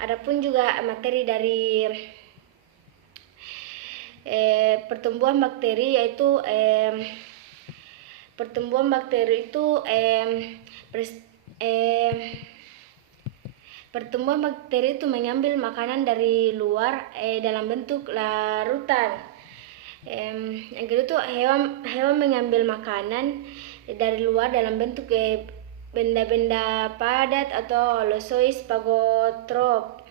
Adapun juga materi dari pertumbuhan bakteri, yaitu pertumbuhan bakteri itu pertumbuhan bakteri itu mengambil makanan dari luar dalam bentuk larutan. Yang kedua itu hewan mengambil makanan dari luar dalam bentuk benda-benda padat atau holozois pagotrop.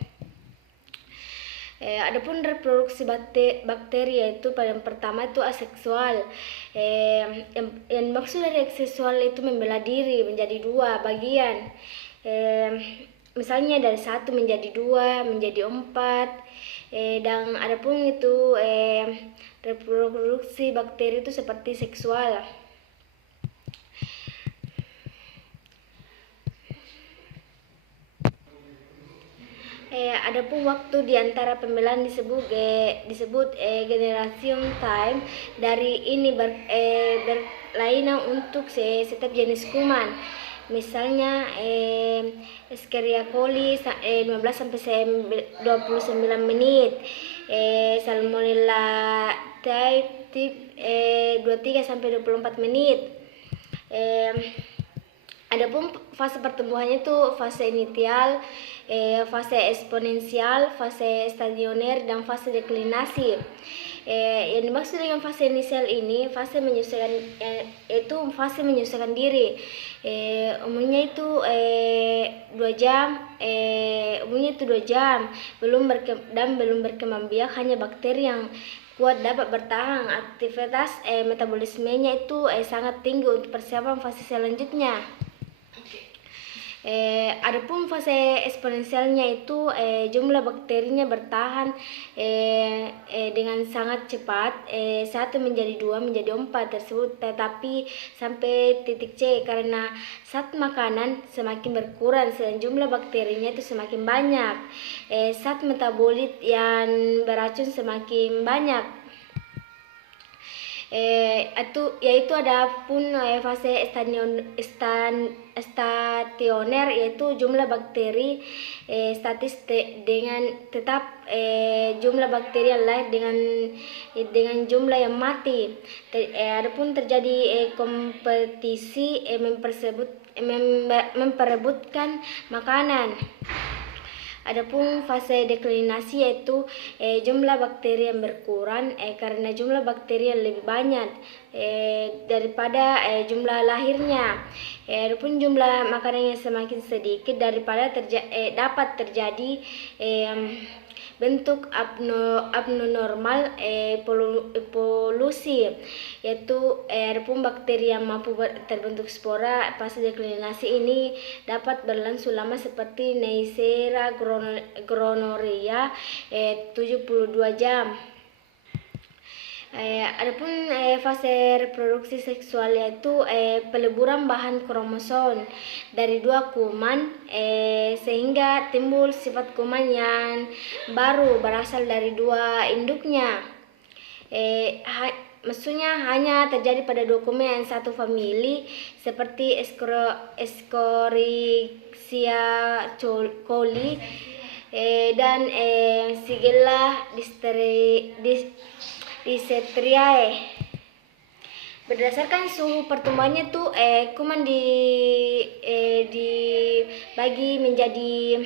Adapun reproduksi bakteri, yaitu yang pertama itu aseksual. Yang maksud dari aseksual itu membelah diri menjadi dua bagian. Misalnya dari 1 menjadi 2 menjadi 4. Dan adapun itu reproduksi bakteri itu seperti seksual. Adapun waktu di antara pembelahan disebut generation time. Dari ini berlainan untuk setiap jenis kuman. Misalnya Escherichia coli 15 sampai 29 menit, Salmonella type 23 sampai 24 menit. Adapun fase pertumbuhannya itu fase initial, fase eksponensial, fase stadioner, dan fase deklinasi. Yang dimaksud dengan fase inisial ini, fase menyelesaikan diri. Umumnya itu 2 jam, belum berkembang biak. Hanya bakteri yang kuat dapat bertahan. Aktivitas metabolismenya itu sangat tinggi untuk persiapan fase selanjutnya. Adapun fase eksponensialnya itu jumlah bakterinya bertahan dengan sangat cepat, 1 menjadi 2 menjadi 4 tersebut, tetapi sampai titik C, karena zat makanan semakin berkurang dan jumlah bakterinya itu semakin banyak. Zat metabolit yang beracun semakin banyak. Yaitu adapun fase stationer, yaitu jumlah bakteri statis dengan tetap, jumlah bakteri yang lahir dengan jumlah yang mati. Adapun terjadi kompetisi memperebutkan makanan. Adapun fase deklinasi, yaitu jumlah bakteri yang berkurang karena jumlah bakteri yang lebih banyak daripada jumlah lahirnya. Adapun jumlah makanan yang semakin sedikit daripada dapat terjadi bentuk abnormal polusi, yaitu adapun bakteri yang mampu terbentuk spora. Fase deklinasi ini dapat berlangsung lama seperti Neisseria gonorrhea 72 jam. Adapun fase reproduksi seksual, yaitu peleburan bahan kromosom dari 2 kuman sehingga timbul sifat kuman yang baru berasal dari 2 induknya. Maksudnya hanya terjadi pada 2 kuman yang satu famili, seperti Escherichia coli dan Shigella dysenteriae. Berdasarkan suhu pertumbuhannya tuh kuman dibagi menjadi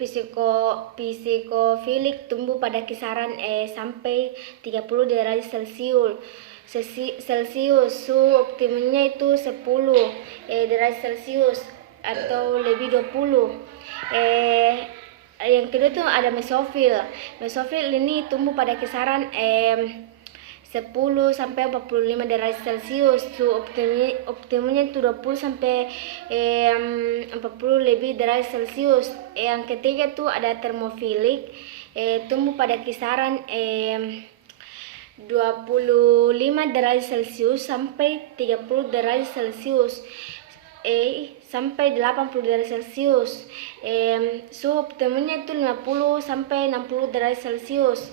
psikofilik, tumbuh pada kisaran sampai 30 derajat Celcius. Suhu optimumnya itu 10 derajat Celcius atau lebih 20. Yang kedua itu ada mesofil. Mesofil ini tumbuh pada kisaran 10 sampai 45 derajat Celcius. Suhu optimumnya itu 20 sampai 40 lebih derajat Celcius. Yang ketiga itu ada termofilik, tumbuh pada kisaran 25 derajat Celcius sampai 30 derajat Celcius. Sampai 80 derajat Celcius. Suhu optimumnya itu 50 sampai 60 derajat Celcius.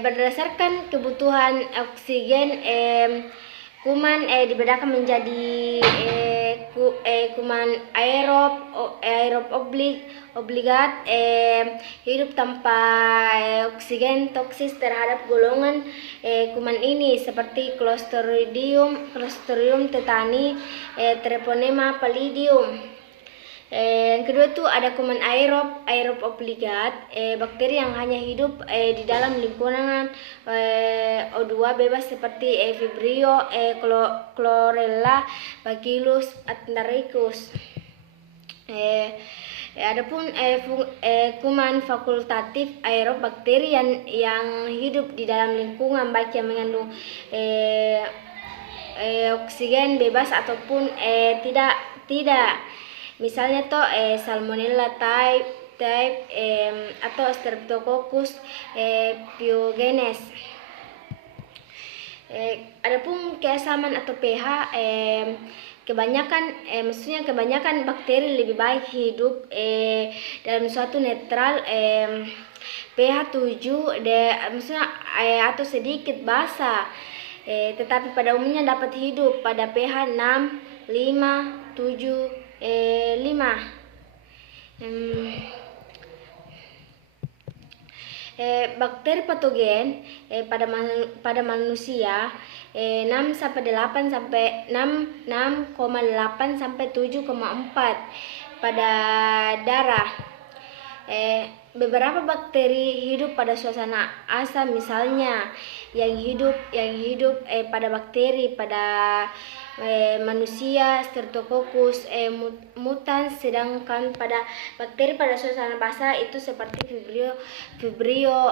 Berdasarkan kebutuhan oksigen, kuman dibedakan menjadi kuman aerob obligat hidup tanpa oksigen toksis terhadap golongan kuman ini seperti Clostridium tetani, Treponema pallidum. Yang kedua itu ada kuman aerob obligat, bakteri yang hanya hidup di dalam lingkungan O2 bebas seperti Vibrio, Chlorella, Bacillus ataricus. Adapun kuman fakultatif aerob, bakteri yang hidup di dalam lingkungan baik yang mengandung oksigen bebas ataupun tidak. Misalnya Salmonella type atau Streptococcus pyogenes. Adapun keasaman atau pH, kebanyakan bakteri lebih baik hidup dalam suatu netral pH 7 atau sedikit basa, tetapi pada umumnya dapat hidup pada pH 6, 5, 7, 5. Bakteri patogen pada manusia 6,8 sampai 7,4 pada darah. Beberapa bakteri hidup pada suasana asam, misalnya yang hidup pada bakteri pada manusia Streptococcus mutans, sedangkan pada bakteri pada suasana basah itu seperti Vibrio,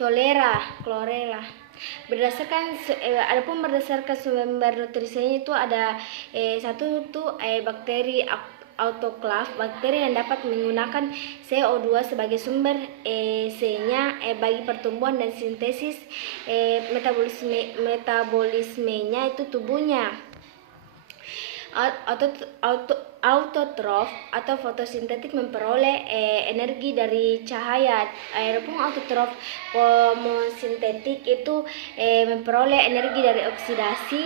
Chlorella. Berdasarkan sumber nutrisinya itu ada satu itu bakteri autoklaf, bakteri yang dapat menggunakan CO2 sebagai sumber C-nya bagi pertumbuhan dan sintesis metabolismenya itu tubuhnya. Autotrof atau fotosintetik memperoleh energi dari cahaya. Adapun autotrof homosintetik itu memperoleh energi dari oksidasi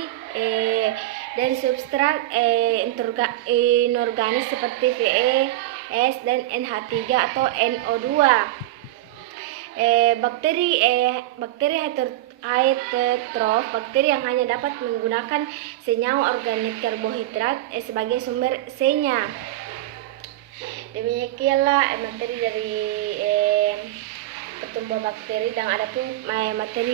dan substrat inorganis seperti VES dan NH3 atau NO2. Bakteri heterotrof, bakteri yang hanya dapat menggunakan senyawa organik karbohidrat sebagai sumber C-nya. Demikianlah materi dari pertumbuhan bakteri, dan adapun materi